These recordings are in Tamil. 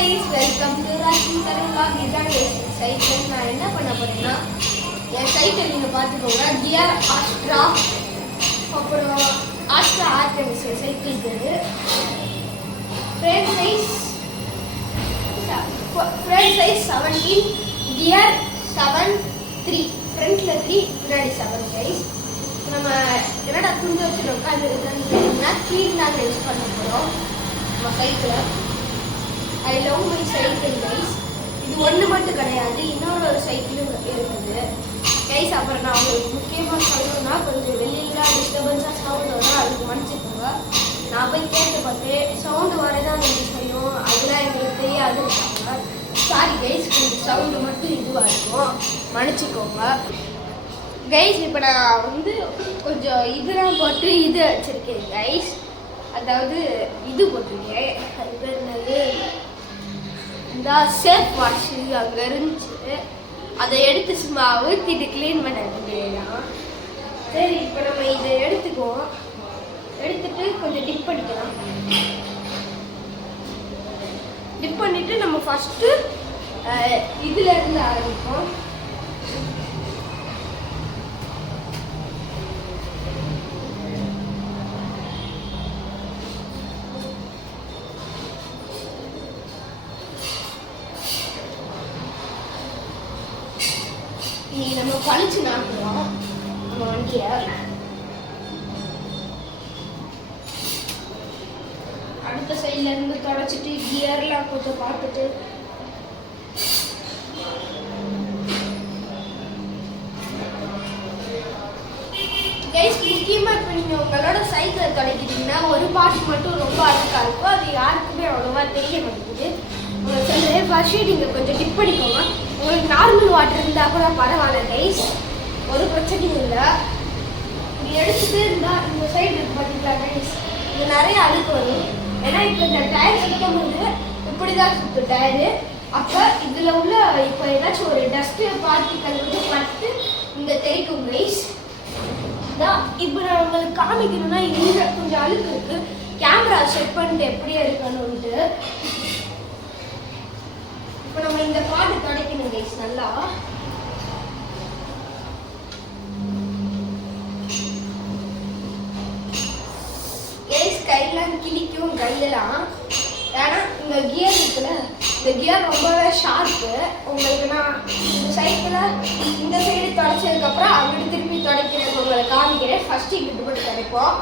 guys, welcome to Rashi Vlog. இதான் சைக்கிள். நான் என்ன பண்ண போறேன்னா என் சைக்கிள் நீங்க பாத்துக்கோங்க. கியர் ஆஸ்ட்ரா, அப்புறம் ஆஸ்ட்ரா ஆர்டெமிஸ் சைக்கிள் பேரு. ஃப்ரண்ட் சைஸ் 17, கியர் 7-3, ஃப்ரண்ட்ல 3, பின்னாடி 7 guys. நம்ம என்னடா துண்டு வச்சு உட்காந்துருக்கோம்னா க்ளீன் தான் யூஸ் பண்ண போறோம் நம்ம சைக்கிளை. I love my cycle guys. இது ஒன்று மட்டும் கிடையாது, இன்னொரு சைக்கிளும் இருக்குது கைஸ். அப்புறம் நான் உங்களுக்கு முக்கியமாக சொல்லணும்னா கொஞ்சம் வெளியிலாம் டிஸ்டர்பன்ஸாக சவுண்ட் வரும், அதுக்கு மன்னிச்சுக்கோங்க. நான் போய் கேட்டு பார்த்தேன், சவுண்டு வரதான் எனக்கு செய்யும், அதெல்லாம் எங்களுக்கு தெரியாதுன்னு. சாரி கைஸ், கொஞ்சம் சவுண்டு மட்டும் இதுவாக இருக்கும், மன்னிச்சுக்கோங்க கைஸ். இப்போ நான் கொஞ்சம் இதெல்லாம் போட்டு இது வச்சுருக்கேன் கைஸ். அதாவது இது போட்டிருக்கேன், அது பேர் என்னது, இந்த சேஃப் வாஷ் அங்கே இருந்துச்சு, அதை எடுத்து சும்மா ஊற்றிட்டு க்ளீன் பண்ண வேண்டியதான். சரி, இப்போ நம்ம இதை எடுத்துக்குவோம். எடுத்துட்டு கொஞ்சம் டிப் பண்ணிக்கலாம். டிப் பண்ணிட்டு நம்ம ஃபஸ்ட்டு இதில் இருந்து ஆரம்பிப்போம். இன்னைக்கு நம்ம பழிச்சு நாக்குறோம் நம்ம வண்டியை. அடுத்த சைட்ல இருந்து தொடச்சிட்டு கியர்லாம் கொஞ்சம் பார்த்துட்டு கைஸ், முக்கியமாக இப்போ நீங்கள் உங்களோட சைக்கிளை தொடக்கிட்டீங்கன்னா ஒரு பார்ட் மட்டும் ரொம்ப அழுக்காக இருக்கும், அது யாருக்குமே அவ்வளோவா தெரிய மாட்டேங்குது. உங்களுக்கு சொல்லுறேன், ஃபர்ஸ்ட் நீங்கள் கொஞ்சம் டிப் பண்ணிக்கோங்க. உங்களுக்கு நார்மல் வாட்டர் இருந்தால் கூட பரவாயில்ல கைஸ், ஒரு பிரச்சனையும் இல்லை. இப்படி எடுத்துகிட்டு இருந்தால் இந்த சைடு இருக்கு பார்த்தீங்களா கைஸ், இது நிறைய அழுக்கு வரும். ஏன்னா இப்போ இந்த டயர் சுற்றும் போது இப்படி தான் சுற்றும் டயரு. அப்போ இதில் உள்ள இப்போ ஏதாச்சும் ஒரு டஸ்ட்டு பார்ட்டிக்கல் பட்டு இங்கே தெரிக்கும் கைஸ். இப்போ நான் உங்களுக்கு காமிக்கணும்னா இங்கே கொஞ்சம் அழுக்கு இருக்கு, கேமரா செட் பண்ணிட்டு எப்படி இருக்கணும்ட்டு. இப்போ நம்ம இந்த பாட்டு துடைக்கணும் கைஸ் நல்லா. கைஸ் கையெல்லாம் கிளிக்கும் கையெல்லாம், ஏன்னா இந்த கியர் இருக்குல்ல, இந்த கியர் ரொம்பவே ஷார்ப்பு. உங்களுக்கு நான் இந்த சைக்கிளை இந்த சைடு துடைச்சதுக்கப்புறம் அங்கிட்டு திருப்பி துடைக்கிறேன், உங்களை காமிக்கிறேன். ஃபர்ஸ்ட் இங்கிட்டு போட்டு துடைப்போம்.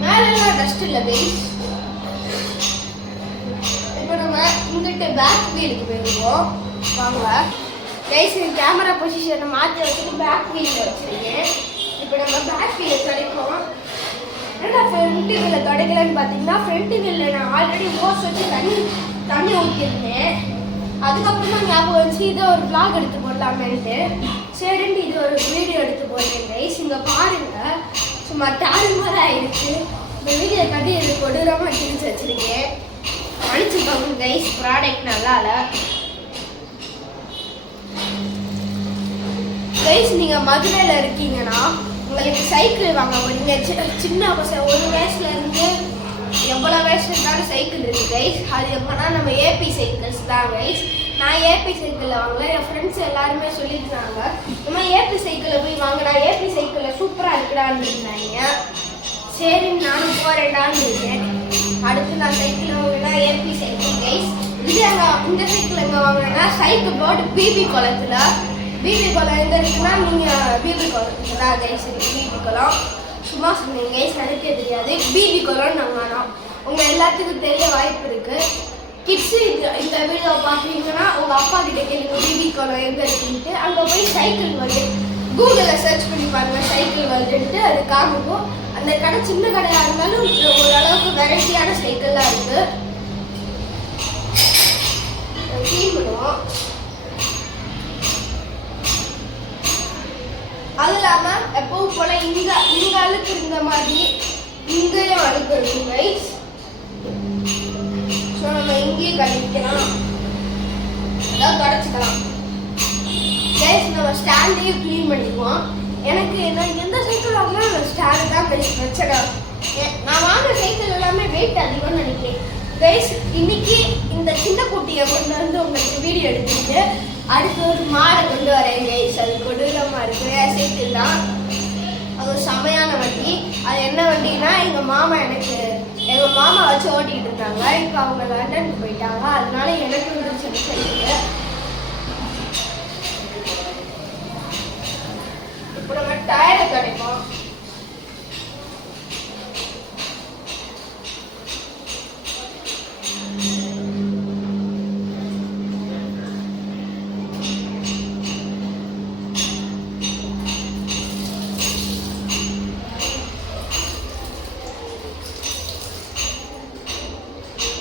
மேலெல்லாம் டஸ்ட் இல்லை கைஸ். இப்போ நம்ம இங்கிட்டு பேக் வீலுக்கு போயிடுவோம் வாங்க கைஸ். கேமரா பொசிஷனை மாற்றி வச்சுட்டு பேக் வீலில் வச்சுருக்கேன். இப்போ நம்ம பேக் வீலை துடைப்போம். என்னடா ஃப்ரண்ட் வீலை துடைக்கலன்னு பார்த்தீங்கன்னா, ஃப்ரண்ட் வீலில் நான் ஆல்ரெடி ஓஸ் வச்சு தண்ணி ஊற்றிருந்தேன். அதுக்கப்புறம் தான் ஞாபகம் வச்சு இதை ஒரு vlog எடுத்து போடலாமேன்ட்டு சரின்ட்டு இது ஒரு வீடியோ எடுத்து போட்டேன் கைஸ். இங்கே பாருங்கள், சும்மா தாறுமாற ஆயிடுச்சு. இந்த வீடியோ கட்டி இது கொடூரமாக கிழிச்சு வச்சுருக்கேன், அனுப்பிச்சுக்கோங்க கைஸ். ப்ராடக்ட் நல்லா இல்லை கைஸ். நீங்கள் மதுரையில் இருக்கீங்கன்னா உங்களுக்கு சைக்கிள் வாங்க போறீங்க, சின்ன பசங்க 1 வயசுல இருந்து எவ்வளோ வயசு இருந்தாலும் சைக்கிள் இருக்குது கைஸ். அது எப்போனா நம்ம ஏபி சைக்கிள்ஸ் தான் கைஸ். நான் ஏபி சைக்கிளில் வாங்கல, என் ஃப்ரெண்ட்ஸ் எல்லாருமே சொல்லியிருந்தாங்க இந்த மாதிரி ஏபி சைக்கிளில் போய் வாங்கினா ஏபி சைக்கிளில் சூப்பராக இருக்குடான்னு இருந்தாங்க. சரின்னு நானும் போகிறேன்டான்னு இருக்கேன். அடுத்து நான் சைக்கிள் வாங்கினா ஏபி சைக்கிள் கைஸ். இது இந்த சைக்கிள் எங்கே வாங்கினேன்னா சைக்கிள் போர்டு பிபி குளத்தில். பிபி குளம் எங்கே இருக்குன்னா நீங்கள் பிபி குளத்துக்கு தான் கைஸ் இருக்குது. பிபி குளம் சும்மா சொன்னீங்க கைஸ், எனக்கே தெரியாது பிபி குளம்னு நாங்கள் உங்கள் எல்லாத்துக்கும் தெரிய வாய்ப்பு இருக்குது. கிட்ஸு இந்த வீடியோ பார்க்குறீங்கன்னா உங்கள் அப்பா கிட்டே கேளுங்க பிபி குளம் எங்கே இருக்குன்ட்டு. அங்கே போய் சைக்கிள் வருது, கூகுளில் சர்ச் பண்ணி பாருங்கள் சைக்கிள் வருதுன்ட்டு, அது காமிக்கும். அந்த கடை சின்ன கடையாக இருந்தாலும் ஓரளவுக்கு வெரைட்டியான சைக்கிள்லாம் இருக்குது. க்ளீன் பண்ணுவோம். அது இல்லாமல் எப்பவும் போல இங்கே அழுக்கு இருந்த மாதிரி இங்கேயும் அழுக்கு இருக்கும் கைஸ். ஸோ நம்ம இங்கேயும் கழிக்கலாம், அதாவது தொடச்சிக்கலாம் கைஸ். நம்ம ஸ்டாண்டையும் க்ளீன் பண்ணிக்குவோம். எனக்கு நான் எந்த சைக்கிள் வாங்கினா ஸ்டாண்டு தான் பிரச்சனை. வெயிட் அதிகம்னு நினைக்கிறேன் கைஸ். இன்னைக்கு இந்த சின்ன குட்டியை கொண்டு வந்து உங்களுக்கு வீடியோ எடுத்துட்டு அடுத்து ஒரு மாடை கொண்டு வரேன் கைஸ். அது கொடூரமாக இருக்கு. சைக்கிள் தான், அது ஒரு செமையான வண்டி. அது என்ன வண்டினா எங்கள் மாமா வச்சு ஓட்டிகிட்டு இருந்தாங்க. இப்போ அவங்க லண்டனுக்கு போயிட்டாங்க, அதனால எனக்கு வந்துருச்சு அந்த சைக்கிள். இப்போ நம்ம டயரை கிடைக்கும்.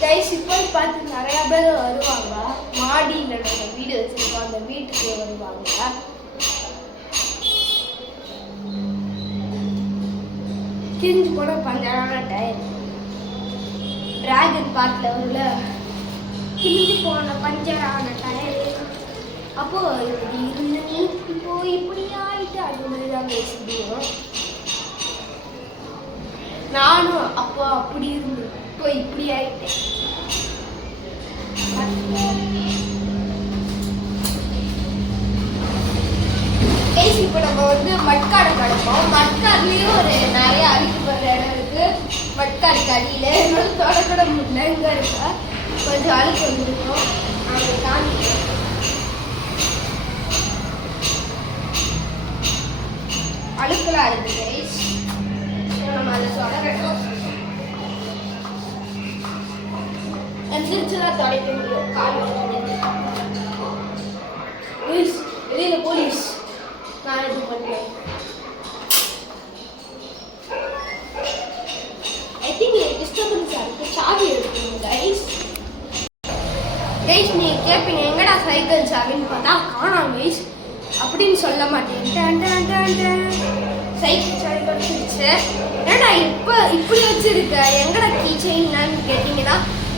கைஸ் இப்போ பார்த்து நிறையா பேர் வருவாங்க. மாடியில் நாங்கள் வீடு வச்சுருக்கோம், அந்த வீட்டுக்கு வருவாங்க. கிழிஞ்சு போன பஞ்சரான டயர் டிராகன் பார்ட்டில் உள்ள கிழிஞ்சு போன பஞ்சரான டயர். அப்போ இப்படி இருந்து இப்போ இப்படி ஆயிட்டு அது மாதிரி தான் பேசிடுவோம். நானும் அப்போ அப்படி இருந்து இப்போ இப்படி ஆயிட்டேன். இப்போ நம்ம வந்து மட்காடு கிடப்போம். மட்காடுலேயும் ஒரு நிறைய அழுக்கு போடுற இடம் இருக்கு. மட்காடுக்கு அடியில் இன்னொரு தொடக்கூட முடியல, இங்கே இருக்கா கொஞ்சம் அழுக்கு வந்துருக்கோம். அதை தாண்டி அழுக்கெல்லாம் இருக்கு கைஸ். நம்ம அதை தொடரட்டும். எந்திரிச்சுதான் தொடக்க முடியும். வெளியில போலீஸ் நான் இது பண்ணுவேன். ஐ திங்க் டிஸ்டர்பன்ஸா இருக்கு. சாவி எடுக்கணும் கைஸ். கைஸ் நீங்க கேட்பீங்க எங்கடா சைக்கிள் சாவின்னு பார்த்தா காணாம் கைஸ். அப்படின்னு சொல்ல மாட்டேன். சைக்கிள் சாவி வந்துருச்சு. ஏன்னா இப்போ இப்படி வச்சிருக்க எங்கடா கீ செயின்னு கேட்டீங்கன்னா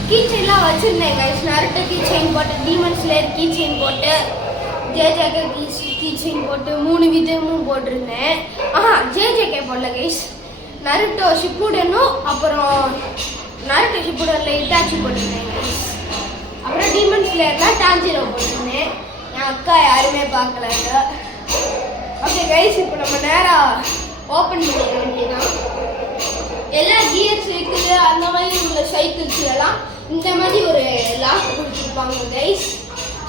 கீ செயின்லாம் வச்சிருந்தேன் கைஸ். நருட்டோ கீ செயின் போட்டு, டீமன் ஸ்லேயர் கீ செயின் போட்டு, ஜேஜேகே கீ செயின் போட்டு 3 விதமும் போட்டிருந்தேன். ஜேஜேகே போடல கைஸ். நருட்டோ ஷிப்புடனும் அப்புறம் நருட்டோ ஷிப்புடன்ல இட்டாச்சி போட்டிருந்தேன் கைஸ். அப்புறம் டீமன் ஸ்லேயர்லாம் டான்ஜிரோ போட்டிருந்தேன். என் அக்கா யாருமே பார்க்கல. ஓகே கைஸ் இப்போ நம்ம நேராக ஓப்பன் பண்ணிக்க வேண்டியதான். எல்லா கியர் சைக்கிள் அந்த மாதிரி உள்ள சைக்கிள்ஸ் எல்லாம் இந்த மாதிரி ஒரு லாக் கொடுத்துருப்பாங்க கைஸ்.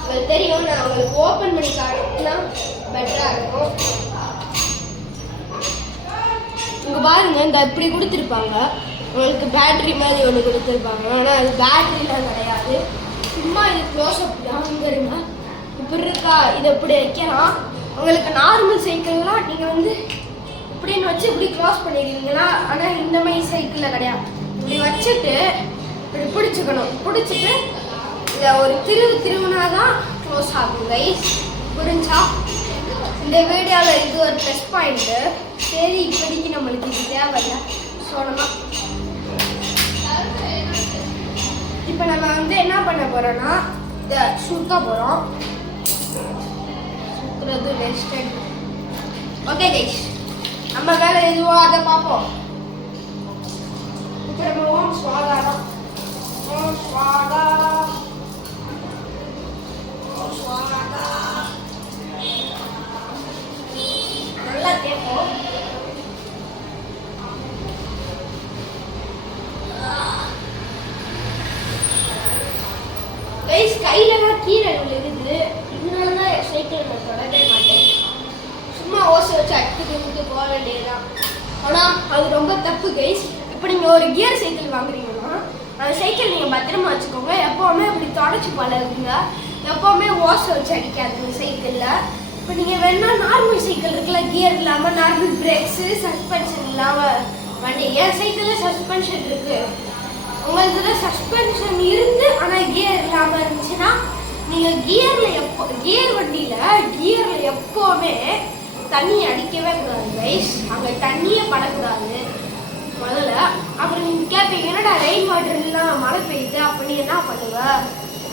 உங்களுக்கு தெரியும், நான் உங்களுக்கு ஓப்பன் பண்ணி காட்டினா பெட்டராக இருக்கும். இங்கே பாருங்க, இந்த இப்படி கொடுத்துருப்பாங்க. உங்களுக்கு பேட்ரி மாதிரி ஒன்று கொடுத்துருப்பாங்க. ஆனால் அது பேட்ரிலாம் கிடையாது, சும்மா இது க்ளோஸ் அப் தான். இங்கே இருங்க, இப்படி இருக்கா, இதை இப்படி வைக்கலாம். உங்களுக்கு நார்மல் சைக்கிள்லாம் நீங்கள் வந்து இப்படின்னு வச்சு இப்படி க்ளோஸ் பண்ணிடுவீங்களா. ஆனால் இந்த மாதிரி சைக்கிளில் கிடையாது. இப்படி வச்சுட்டு இப்படி பிடிச்சிக்கணும். பிடிச்சிட்டு இதை ஒரு திருவுனா தான் க்ளோஸ் ஆகும் கைஸ். புரிஞ்சா? இந்த வீடியோவில் இது ஒரு ப்ளஸ் பாயிண்ட்டு. சரி, இப்போதைக்கு நம்மளுக்கு இது தேவையில்லை. ஸோ நம்ம இப்போ நம்ம வந்து என்ன பண்ண போகிறோன்னா இதை சுத்த போகிறோம். சுற்றுறது வேஸ்டட். ஓகே கைஸ், நம்ம வேலை எதுவோ அதை பார்ப்போம். இப்போ நம்ம ஓம் ஸ்வாகா தான். ஓம் ஸ்வாகா, ஓம் ஸ்வாகா நல்லா கேட்போம். கைஸ் கையிலலாம் கீரை விழுகுது. இதனால தான் சைக்கிள் நான் தொடவே மாட்டேன். சும்மா ஓசை வச்சு அடித்து போக வேண்டியதுதான். ஆனால் அது ரொம்ப தப்பு கைஸ். இப்போ நீங்கள் ஒரு கியர் சைக்கிள் வாங்குறீங்கன்னா அந்த சைக்கிள் நீங்கள் பத்திரமா வச்சுக்கோங்க. எப்போவுமே அப்படி தொடச்சி பழகுங்க. எப்போவுமே ஓசை வச்சு அடிக்காதுங்க சைக்கிளில். இப்போ நீங்கள் வேணா நார்மல் சைக்கிள் இருக்குல்ல, கியர் இல்லாமல் நார்மல் பிரேக்ஸு சஸ்பென்ஷன் இல்லாமல் வண்டி. என் சைக்கிளில் சஸ்பென்ஷன் இருக்குது, உங்களுக்கு இதில் சஸ்பென்ஷன் இருந்து ஆனால் கியர் இல்லாமல் இருந்துச்சுன்னா நீங்கள் கியர் வண்டியில் எப்போவுமே தண்ணி அடிக்கவே கூடாது கைஸ். அங்கே தண்ணியே படக்கூடாது முதல்ல. அப்புறம் நீங்கள் கேட்பீங்க, என்னடா ரெயின் வாட்டர்லாம் மழை பெய்யுது, அப்போ நீ என்ன பண்ணுவ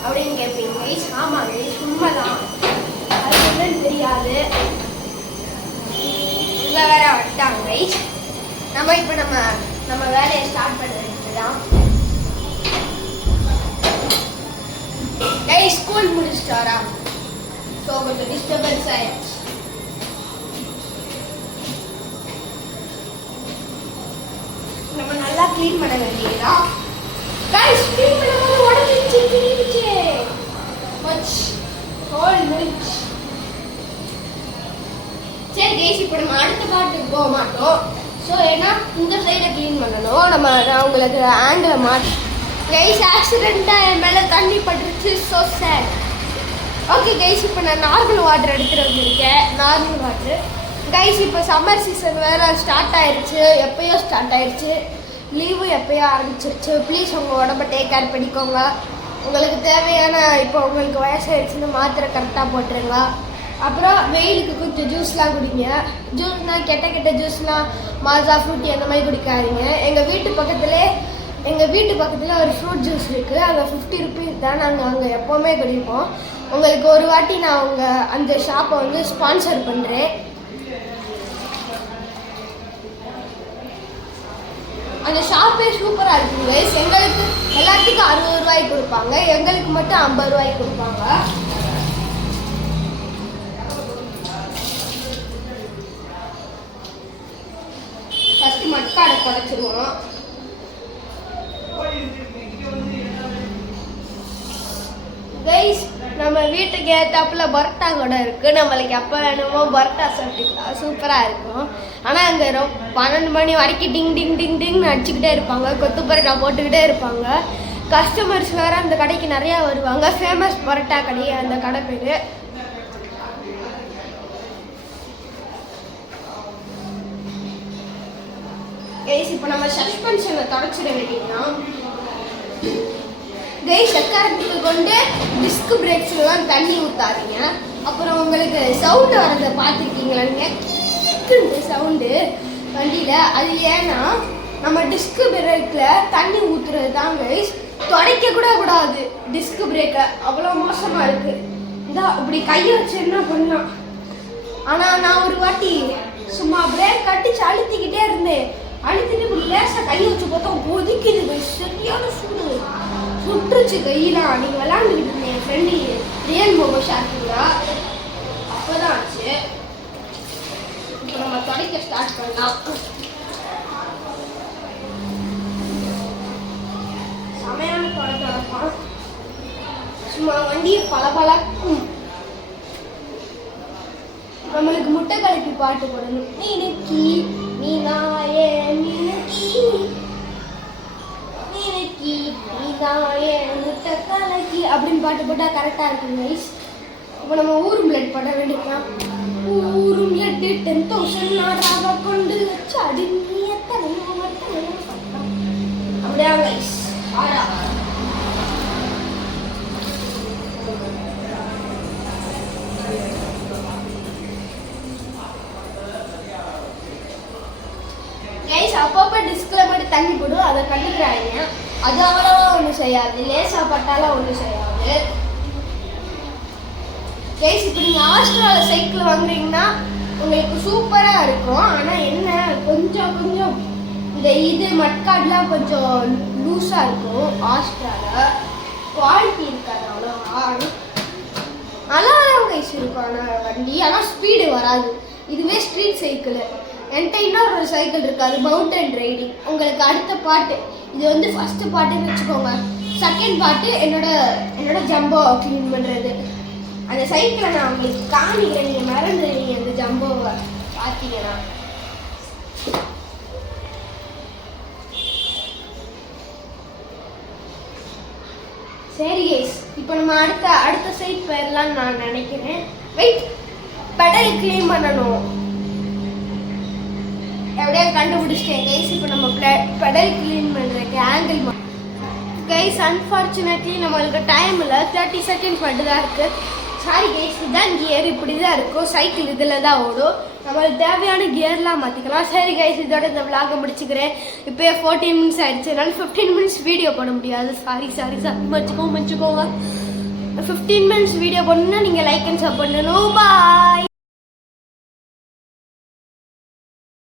அப்படின்னு கேட்பீங்க கைஸ். ஆமாம் கைஸ், உண்மைதான். அது என்னன்னு தெரியாது. இங்கே வேற வந்துட்டாங்க கைஸ். நம்ம இப்போ நம்ம வேலையை ஸ்டார்ட் பண்ண வேண்டியதுதான். ஸ்கூல் முடிச்சிட்டாரா, ஸோ கொஞ்சம் டிஸ்டர்பன்ஸ் ஆயிடுச்சு. நம்ம நல்லா க்ளீன் பண்ண வேண்டியதா. கைஸ் க்ளீன் பண்ணும்போது உடஞ்சிச்சு, கிழிச்சு மச் ஹோல் முடிச்சு. சரி கைஸ், இப்போ நம்ம அடுத்த பாட்டுக்கு போக மாட்டோம். ஸோ ஏன்னா இந்த சைடை க்ளீன் பண்ணணும். நான் உங்களுக்கு ஆங்கிளை மாற்றி கைஸ் ஆக்சிடெண்ட்டாக என் மேலே தண்ணி பட்டுருச்சு. So sad. ஓகே கைஸ், இப்போ நான் நார்மல் வாட்டர் எடுத்துகிட்டு வந்திருக்கேன். Normal water guys. இப்போ சம்மர் சீசன் வேறு ஸ்டார்ட் ஆயிடுச்சு. எப்போயோ ஸ்டார்ட் ஆயிடுச்சு. லீவு எப்போயோ ஆரம்பிச்சிருச்சு. ப்ளீஸ் உங்கள் உடம்பை டேக் கேர் பண்ணிக்கோங்க. உங்களுக்கு தேவையான இப்போ உங்களுக்கு வயசாகிடுச்சுன்னு மாத்திரை கரெக்டாக போட்டுருங்க. அப்புறம் வெயிலுக்கு கொஞ்சம் ஜூஸ்லாம் குடிங்க. ஜூஸ்னால் கெட்ட ஜூஸ்லாம் மாசா ஃப்ரூட்டி அந்த மாதிரி குடிக்காதீங்க. எங்கள் வீட்டு பக்கத்தில் ஒரு ஃப்ரூட் ஜூஸ் இருக்குது. அங்கே 50 rupees தான். நாங்கள் அங்கே எப்போவுமே குடிப்போம். உங்களுக்கு ஒரு வாட்டி நான் அந்த ஷாப்பை வந்து ஸ்பான்சர் பண்ணுறேன். அந்த ஷாப்பே சூப்பராக இருக்குங்க. எங்களுக்கு எல்லாத்துக்கும் 60 ரூபாய்க்கு கொடுப்பாங்க, எங்களுக்கு மட்டும் 50 ரூபாய்க்கு கொடுப்பாங்க. ஃபர்ஸ்ட் மட்காடை குறைச்சிருவோம். கைஸ், நம்ம வீட்டுக்கு ஏற்றாப்புல பரோட்டா கூட இருக்குது. நம்மளுக்கு எப்போ வேணுமோ பரோட்டா சாப்பிட்டுக்கலாம், சூப்பராக இருக்கும். ஆனால் அங்கே 12 மணி வரைக்கும் டிங் டிங் டிங் டிங்னு அடிச்சுக்கிட்டே இருப்பாங்க. கொத்து பரோட்டா போட்டுக்கிட்டே இருப்பாங்க. கஸ்டமர்ஸ் வேறு அந்த கடைக்கு நிறையா வருவாங்க. ஃபேமஸ் பரோட்டா கடை அந்த கடை பேர். கைஸ், இப்போ நம்ம சஸ்பென்ஷனை தொடச்சிட வேண்டியதுனா கைஸ், எக்காரத்துக்கு கொண்டு டிஸ்க் பிரேக்ஸ்லாம் தண்ணி ஊற்றாதீங்க. அப்புறம் உங்களுக்கு சவுண்டு வரதை பார்த்துருக்கீங்களாங்க, சவுண்டு வண்டியில். அது ஏன்னா நம்ம டிஸ்க் பிரேக்கில் தண்ணி ஊற்றுறது தான் கைஸ். துடைக்க கூட கூடாது டிஸ்க் பிரேக்கை, அவ்வளோ மோசமாக இருக்குது. இந்தா இப்படி கையை வச்சு என்ன பண்ணலாம். ஆனால் நான் ஒரு வாட்டி சும்மா பிரேக் கட்டிச்சு அழுத்திக்கிட்டே இருந்தேன். அழுத்திட்டு இப்படி லேசாக கையை வச்சு பார்த்தா ஒதுக்கிது கைஸ். சரியான சுட்டுருச்சு கையெல்லாம். நீங்கள் விளாண்டுக்கிட்டு இருந்தேன் என் ஃப்ரெண்டு ரியல் மோகோ ஷாக்கிங்களா, அப்போ தான் ஆச்சு. இப்போ நம்ம துடைக்க ஸ்டார்ட் பண்ணலாம். செமையான தொடப்பான். சும்மா வண்டியை பளபளக்கும். நம்மளுக்கு முட்டை கலக்கி பாட்டு போடணும். மீனக்கி மீனாயே மீனக்கி மீனக்கி மீனாயே முட்டை கலக்கி அப்படின்னு பாட்டு போட்டால் கரெக்டாக இருக்கும் கைஸ். இப்போ நம்ம ஊரும் பிளட் பண்ண வேண்டியதான். ஊரும் பிளட் 10,000 நாடாக கொண்டு வச்சு அடிமையத்தனை அப்படியா கைஸ். ஆடா கைஸ், அப்பப்போ டிஸ்கில் மட்டும் தண்ணி போடும், அதை கண்டுக்கிறாங்க. அது அவ்வளோவா ஒன்றும் செய்யாது, லேசாக பட்டாலும் ஒன்றும் செய்யாது. கைஸ், இப்போ நீங்கள் ஆஸ்ட்ராவில் சைக்கிள் வாங்குறீங்கன்னா உங்களுக்கு சூப்பராக இருக்கும். ஆனால் என்ன கொஞ்சம் இந்த மட்காட்லாம் கொஞ்சம் லூஸாக இருக்கும். ஆஸ்ட்ராவில் குவாலிட்டி இருக்காது அவ்வளோவா. நல்லா தான் கைஸ் இருக்கும் ஆனால் வண்டி. ஆனால் ஸ்பீடு வராது. இதுவே ஸ்ட்ரீட் சைக்கிள். என்கிட்ட இன்னொரு சைக்கிள் இருக்குது, அது மவுண்டன் ரைடிங். உங்களுக்கு அடுத்த பாட்டு இது வந்து ஃபஸ்ட்டு பாட்டுன்னு வச்சுக்கோங்க. செகண்ட் பாட்டு என்னோட ஜம்போ க்ளீன் பண்ணுறது. அந்த சைக்கிளை நான் உங்களுக்கு காமிக்கிறேன், நீங்கள் மறந்துடுவீங்க அந்த ஜம்போவை பார்த்தீங்கன்னா. சரி கைஸ், இப்போ நம்ம அடுத்த சைட் போயிடலான்னு நான் நினைக்கிறேன். வெயிட், பெடல் க்ளீன் பண்ணணும். எப்படியா கண்டுபிடிச்சிட்டேன் கைஸ். இப்போ நம்ம பெடல் க்ளீன் பண்ணுறதுக்கு ஆங்கிள் கைஸ். அன்ஃபார்ச்சுனேட்லி நம்மளுக்கு டைம் இல்லை, 30 seconds மட்டும் தான் இருக்குது. சாரி கைஸ், இதுதான் கியர், இப்படி தான் இருக்கும். சைக்கிள் இதில் தான் ஓடும். நம்மளுக்கு தேவையான கியர்லாம் மாற்றிக்கலாம். சரி கைஸ், இதோட இந்த விளாகை முடிச்சுக்கிறேன். இப்போயே 14 minutes ஆகிடுச்சு. என்னால் 15 minutes வீடியோ போட முடியாது. சாரி மன்னிச்சுக்கோங்க. 15 minutes வீடியோ பண்ணணுன்னா நீங்கள் லைக் அண்ட் சப் பண்ணணும். பாய்.